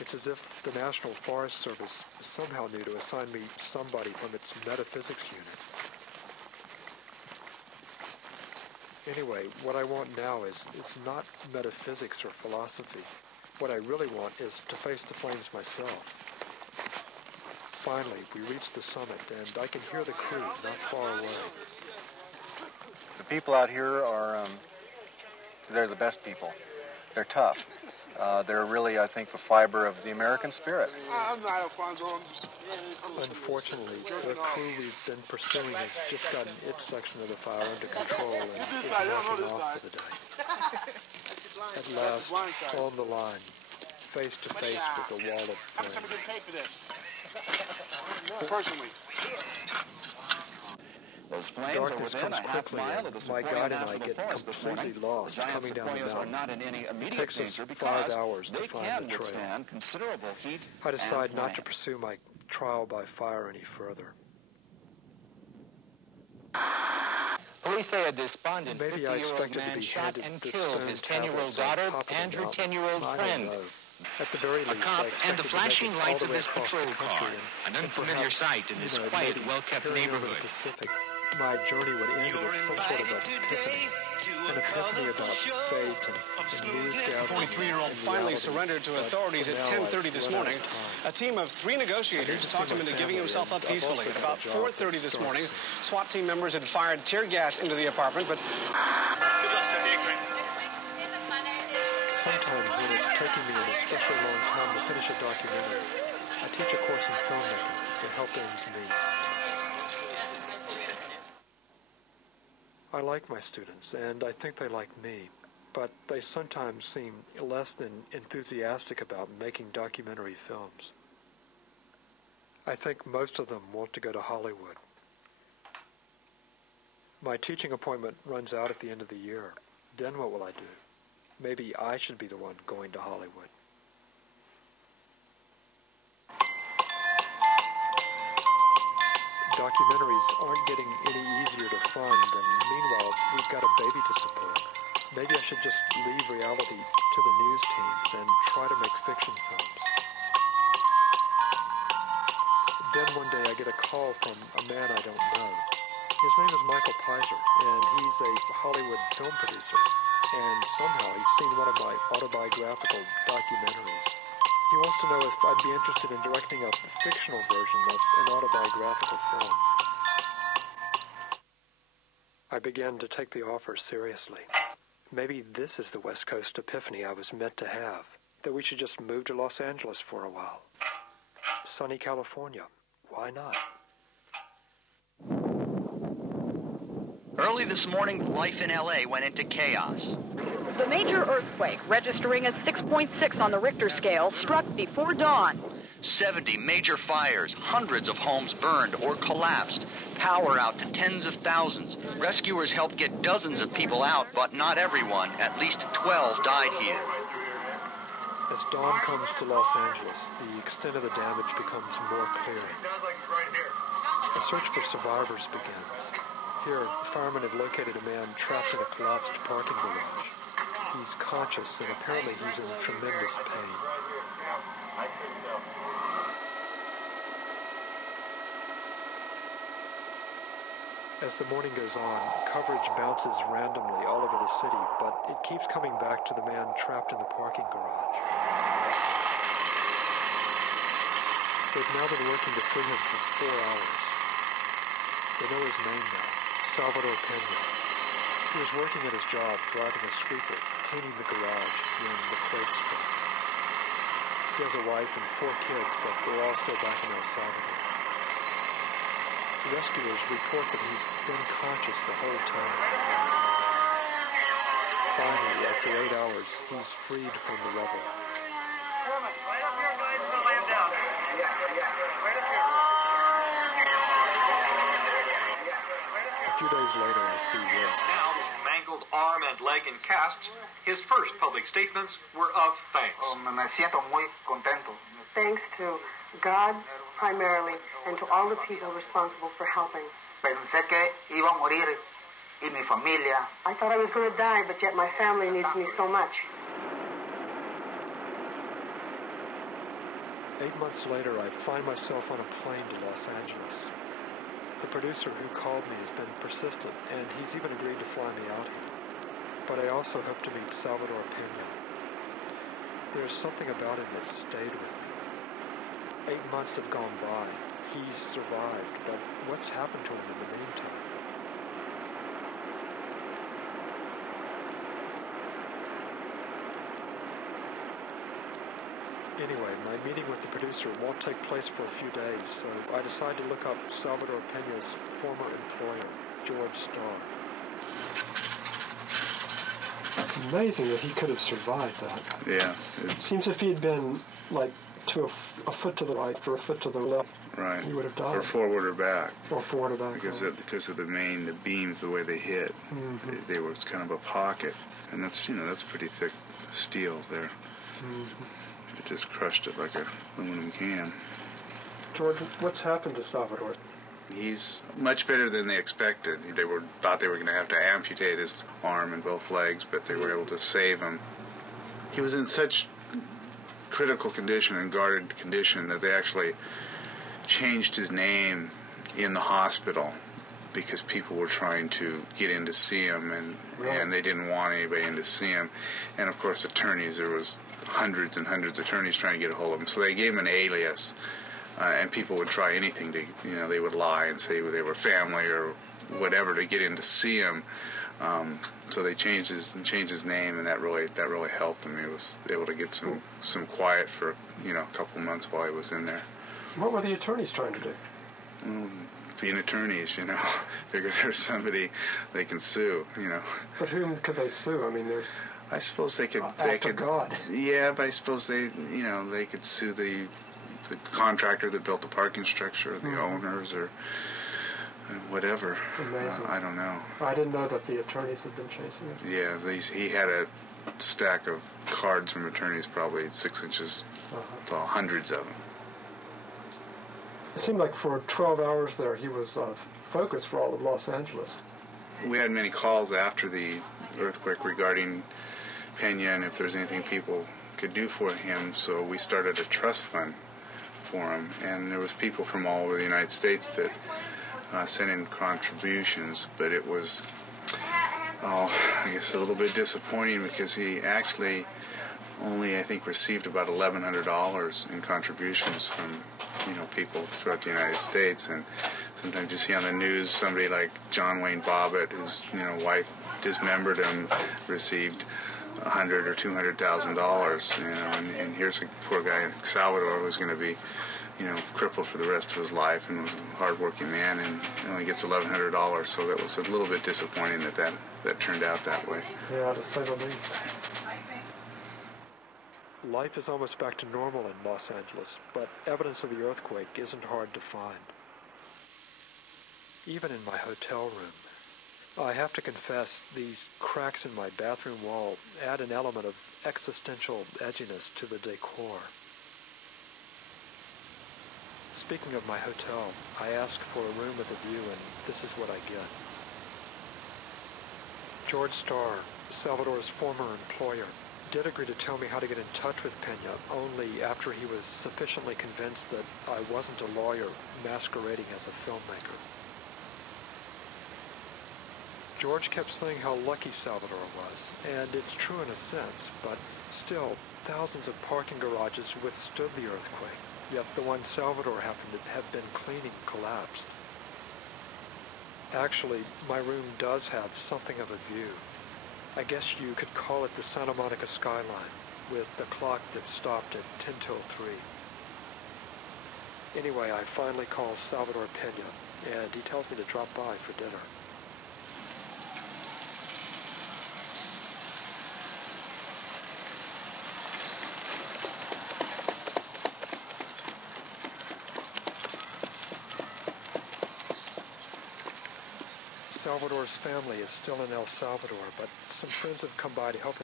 It's as if the National Forest Service somehow knew to assign me somebody from its metaphysics unit. Anyway, what I want now is not metaphysics or philosophy. What I really want is to face the flames myself. Finally, we reach the summit, and I can hear the crew not far away. The people out here are, they're the best people. They're tough. They're really, I think, the fiber of the American spirit. Unfortunately, the crew we've been pursuing has just gotten its section of the fire under control and is knocking off for the day. At last, on the line, face to face with the wall of flame. Darkness comes quickly, and my guide and I get completely lost coming down the mountain. It takes us 5 hours to find the trail. I decide not to pursue my trial by fire any further. Police say a despondent 50-year-old man shot and killed his 10-year-old daughter and her 10-year-old friend. At the very least, a cop and the flashing lights of his patrol car, an unfamiliar sight in this quiet, well-kept neighborhood. My journey would end with some sort of epiphany. An epiphany about fate and news gathering. The 43-year-old finally surrendered to authorities at 10:30 this morning. A team of 3 negotiators talked him into giving himself up peacefully. At about 4:30 this morning, SWAT team members had fired tear gas into the apartment, but... Sometimes when it's taking me an especially long time to finish a documentary, I teach a course in filmmaking to help ends meet. I like my students, and I think they like me, but they sometimes seem less than enthusiastic about making documentary films. I think most of them want to go to Hollywood. My teaching appointment runs out at the end of the year. Then what will I do? Maybe I should be the one going to Hollywood. Documentaries aren't getting any easier to fund, and meanwhile, we've got a baby to support. Maybe I should just leave reality to the news teams and try to make fiction films. Then one day I get a call from a man I don't know. His name is Michael Pizer, and he's a Hollywood film producer. And somehow he's seen one of my autobiographical documentaries. He wants to know if I'd be interested in directing a fictional version of an autobiographical film. I began to take the offer seriously. Maybe this is the West Coast epiphany I was meant to have, that we should just move to Los Angeles for a while. Sunny California, why not? Early this morning, life in L.A. went into chaos. The major earthquake, registering a 6.6 on the Richter scale, struck before dawn. 70 major fires, hundreds of homes burned or collapsed, power out to tens of thousands. Rescuers helped get dozens of people out, but not everyone. At least 12 died here. As dawn comes to Los Angeles, the extent of the damage becomes more clear. A search for survivors begins. Here, the firemen have located a man trapped in a collapsed parking garage. He's conscious, and apparently he's in tremendous pain. As the morning goes on, coverage bounces randomly all over the city, but it keeps coming back to the man trapped in the parking garage. They've now been working to free him for 4 hours. They know his name now, Salvador Pena. He was working at his job, driving a sweeper, cleaning the garage when the quake struck. He has a wife and 4 kids, but they're all still back in El Salvador. Rescuers report that he's been conscious the whole time. Finally, after 8 hours, he's freed from the rubble. Right up here, guys. We'll lay him down. Right up here. A few days later, I see this. Now, with mangled arm and leg in casts, his first public statements were of thanks. Me siento muy contento. Thanks to God, primarily, and to all the people responsible for helping. Pensé que iba a morir y mi familia. I thought I was going to die, but yet my family needs me so much. 8 months later, I find myself on a plane to Los Angeles. The producer who called me has been persistent, and he's even agreed to fly me out here. But I also hope to meet Salvador Pena. There's something about him that stayed with me. 8 months have gone by. He's survived, but what's happened to him in the meantime? Anyway, my meeting with the producer won't take place for a few days, so I decide to look up Salvador Pena's former employer, George Starr. It's amazing that he could have survived that. Yeah. It seems if he had been, like, to a foot to the right or a foot to the left, right, he would have died. Or forward or back. Or forward or back. Because of the beams, the way they hit, they were kind of a pocket, and that's pretty thick steel there. It just crushed it like a aluminum can. George, what's happened to Salvador? He's much better than they expected. They thought they were going to have to amputate his arm and both legs, but they were able to save him. He was in such critical condition and guarded condition that they actually changed his name in the hospital because people were trying to get in to see him, and they didn't want anybody in to see him. And of course, attorneys, there was hundreds and hundreds of attorneys trying to get a hold of him, so they gave him an alias, and people would try anything to, they would lie and say they were family or whatever to get in to see him. So they changed his name, and that really helped him. He was able to get some quiet for a couple of months while he was in there. What were the attorneys trying to do? Being attorneys, figure there's somebody they can sue, But whom could they sue? I mean, I suppose they could. God. Yeah, but I suppose they could sue the contractor that built the parking structure, or the owners, or whatever. Amazing. I don't know. I didn't know that the attorneys had been chasing him. Yeah, he had a stack of cards from attorneys, probably 6 inches tall, hundreds of them. It seemed like for 12 hours there he was focused for all of Los Angeles. We had many calls after the earthquake regarding Pena and if there's anything people could do for him, so we started a trust fund for him, and there was people from all over the United States that sent in contributions, but it was, I guess, a little bit disappointing because he actually only, I think, received about $1,100 in contributions from people throughout the United States. And sometimes you see on the news somebody like John Wayne Bobbitt, whose wife dismembered him, received $100,000 or $200,000. And here's a poor guy in Salvador who's going to be crippled for the rest of his life, and was a hard-working man, and only gets $1,100. So that was a little bit disappointing that turned out that way. Yeah, to say the least. Life is almost back to normal in Los Angeles, but evidence of the earthquake isn't hard to find. Even in my hotel room. I have to confess, these cracks in my bathroom wall add an element of existential edginess to the decor. Speaking of my hotel, I asked for a room with a view, and this is what I get. George Starr, Salvador's former employer, did agree to tell me how to get in touch with Pena only after he was sufficiently convinced that I wasn't a lawyer masquerading as a filmmaker. George kept saying how lucky Salvador was, and it's true in a sense, but still, thousands of parking garages withstood the earthquake, yet the one Salvador happened to have been cleaning collapsed. Actually, my room does have something of a view. I guess you could call it the Santa Monica skyline, with the clock that stopped at 10 till 3. Anyway, I finally call Salvador Pena, and he tells me to drop by for dinner. Salvador's family is still in El Salvador, but some friends have come by to help